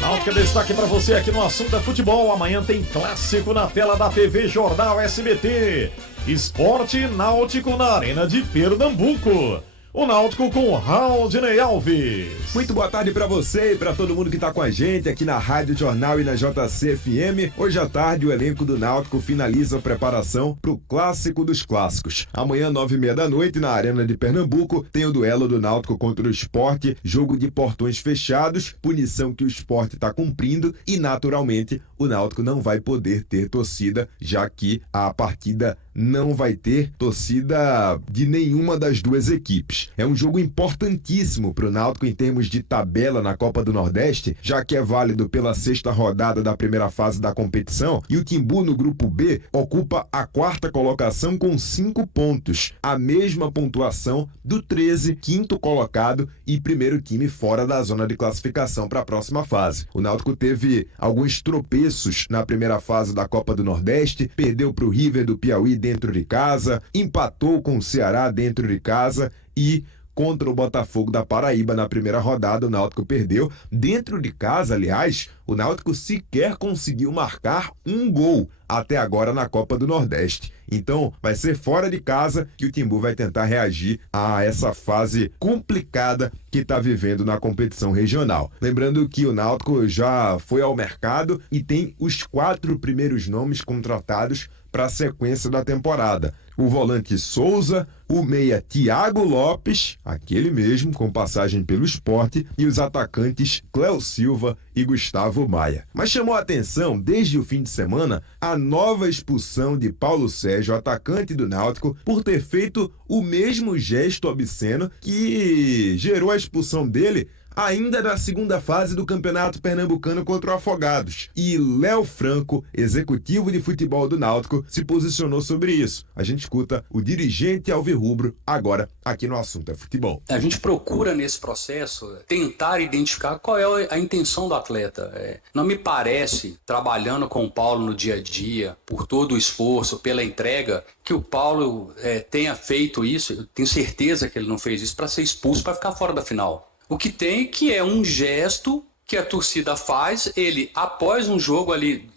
Náutico destaque para você aqui no Assunto é Futebol. Amanhã tem clássico na tela da TV Jornal SBT. Esporte Náutico na Arena de Pernambuco. O Náutico com Raudinei Alves. Muito boa tarde para você e para todo mundo que tá com a gente aqui na Rádio Jornal e na JC-FM. Hoje à tarde o elenco do Náutico finaliza a preparação pro Clássico dos Clássicos. Amanhã, 9h30 da noite, na Arena de Pernambuco, tem o duelo do Náutico contra o Sport, jogo de portões fechados, punição que o Sport tá cumprindo e, naturalmente, o Náutico não vai poder ter torcida, já que a partida não vai ter torcida de nenhuma das duas equipes. É um jogo importantíssimo para o Náutico em termos de tabela na Copa do Nordeste, já que é válido pela 6ª rodada da primeira fase da competição, e o Timbu no grupo B ocupa a 4ª colocação com 5 pontos, a mesma pontuação do 13, 5º colocado e primeiro time fora da zona de classificação para a próxima fase. O Náutico teve alguns tropeços na primeira fase da Copa do Nordeste, perdeu para o River do Piauí dentro de casa, empatou com o Ceará dentro de casa e contra o Botafogo da Paraíba na primeira rodada o Náutico perdeu. Dentro de casa, aliás, o Náutico sequer conseguiu marcar um gol até agora na Copa do Nordeste. Então, vai ser fora de casa que o Timbu vai tentar reagir a essa fase complicada que está vivendo na competição regional. Lembrando que o Náutico já foi ao mercado e tem os 4 primeiros nomes contratados para a sequência da temporada. O volante Souza, o meia Thiago Lopes, aquele mesmo com passagem pelo Sport, e os atacantes Cléo Silva e Gustavo Maia. Mas chamou a atenção, desde o fim de semana, a nova expulsão de Paulo Sérgio, atacante do Náutico, por ter feito o mesmo gesto obsceno que gerou a expulsão dele ainda na segunda fase do Campeonato Pernambucano contra o Afogados. E Léo Franco, executivo de futebol do Náutico, se posicionou sobre isso. A gente escuta o dirigente alvirrubro agora aqui no Assunto é Futebol. A gente procura nesse processo tentar identificar qual é a intenção do atleta. Não me parece, trabalhando com o Paulo no dia a dia, por todo o esforço, pela entrega, que o Paulo tenha feito isso. Eu tenho certeza que ele não fez isso para ser expulso, para ficar fora da final. O que tem que é um gesto que a torcida faz, ele após um jogo ali,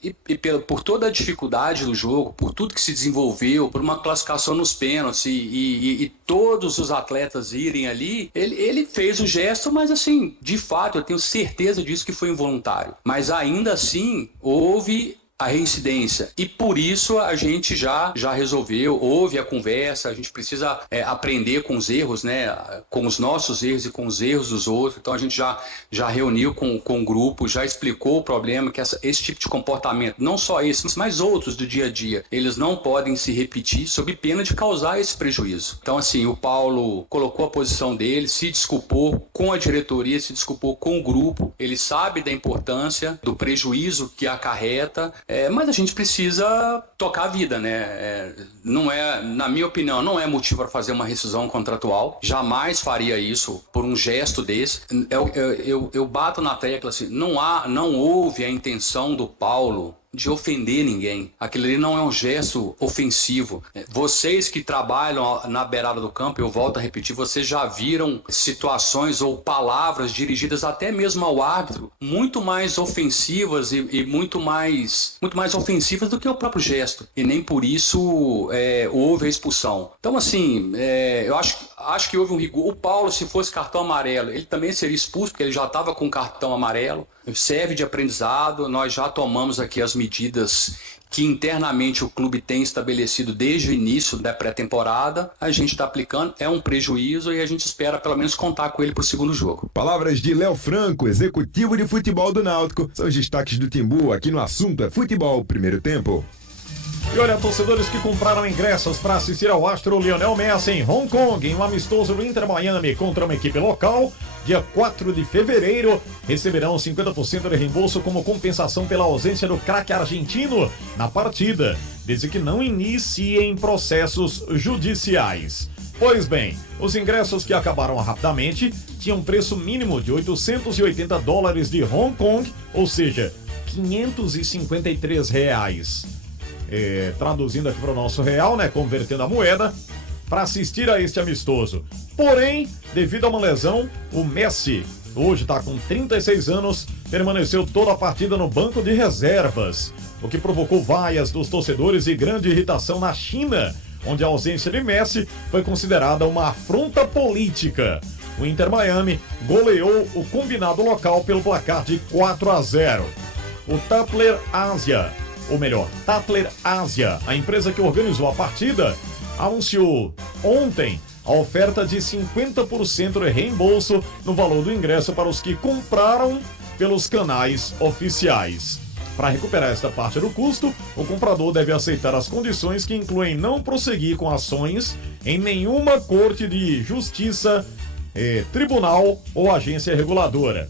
por toda a dificuldade do jogo, por tudo que se desenvolveu, por uma classificação nos pênaltis e todos os atletas irem ali, ele fez o gesto, mas assim, de fato, eu tenho certeza disso que foi involuntário. Mas ainda assim, houve a reincidência. E por isso a gente já resolveu, houve a conversa, a gente precisa aprender com os erros, né? Com os nossos erros e com os erros dos outros. Então a gente já reuniu com o grupo, já explicou o problema, que esse tipo de comportamento, não só esse, mas outros do dia a dia, eles não podem se repetir sob pena de causar esse prejuízo. Então assim, o Paulo colocou a posição dele, se desculpou com a diretoria, se desculpou com o grupo, ele sabe da importância do prejuízo que acarreta, mas a gente precisa tocar a vida, né? Não é, na minha opinião, não é motivo para fazer uma rescisão contratual. Jamais faria isso por um gesto desse. Eu bato na tecla assim, não houve a intenção do Paulo de ofender ninguém. Aquilo ali não é um gesto ofensivo. Vocês que trabalham na beirada do campo, eu volto a repetir, vocês já viram situações ou palavras dirigidas até mesmo ao árbitro muito mais ofensivas e muito mais ofensivas do que o próprio gesto. E nem por isso houve a expulsão. Então assim, eu acho que houve um rigor. O Paulo, se fosse cartão amarelo, ele também seria expulso, porque ele já estava com cartão amarelo. Serve de aprendizado, nós já tomamos aqui as medidas que internamente o clube tem estabelecido desde o início da pré-temporada. A gente está aplicando, é um prejuízo e a gente espera pelo menos contar com ele para o segundo jogo. Palavras de Léo Franco, executivo de futebol do Náutico. São os destaques do Timbu aqui no Assunto é Futebol, primeiro tempo. E olha, torcedores que compraram ingressos para assistir ao astro Lionel Messi em Hong Kong, em um amistoso do Inter Miami contra uma equipe local, dia 4 de fevereiro, receberão 50% de reembolso como compensação pela ausência do craque argentino na partida, desde que não iniciem processos judiciais. Pois bem, os ingressos que acabaram rapidamente tinham preço mínimo de $880 de Hong Kong, ou seja, R$553. Traduzindo aqui para o nosso real, né, convertendo a moeda, para assistir a este amistoso. Porém, devido a uma lesão, o Messi hoje está com 36 anos, permaneceu toda a partida no banco de reservas, o que provocou vaias dos torcedores e grande irritação na China, onde a ausência de Messi foi considerada uma afronta política. O Inter Miami goleou o combinado local pelo placar de 4-0. O Tatler Ásia, a empresa que organizou a partida, anunciou ontem a oferta de 50% de reembolso no valor do ingresso para os que compraram pelos canais oficiais. Para recuperar esta parte do custo, o comprador deve aceitar as condições que incluem não prosseguir com ações em nenhuma corte de justiça, tribunal ou agência reguladora.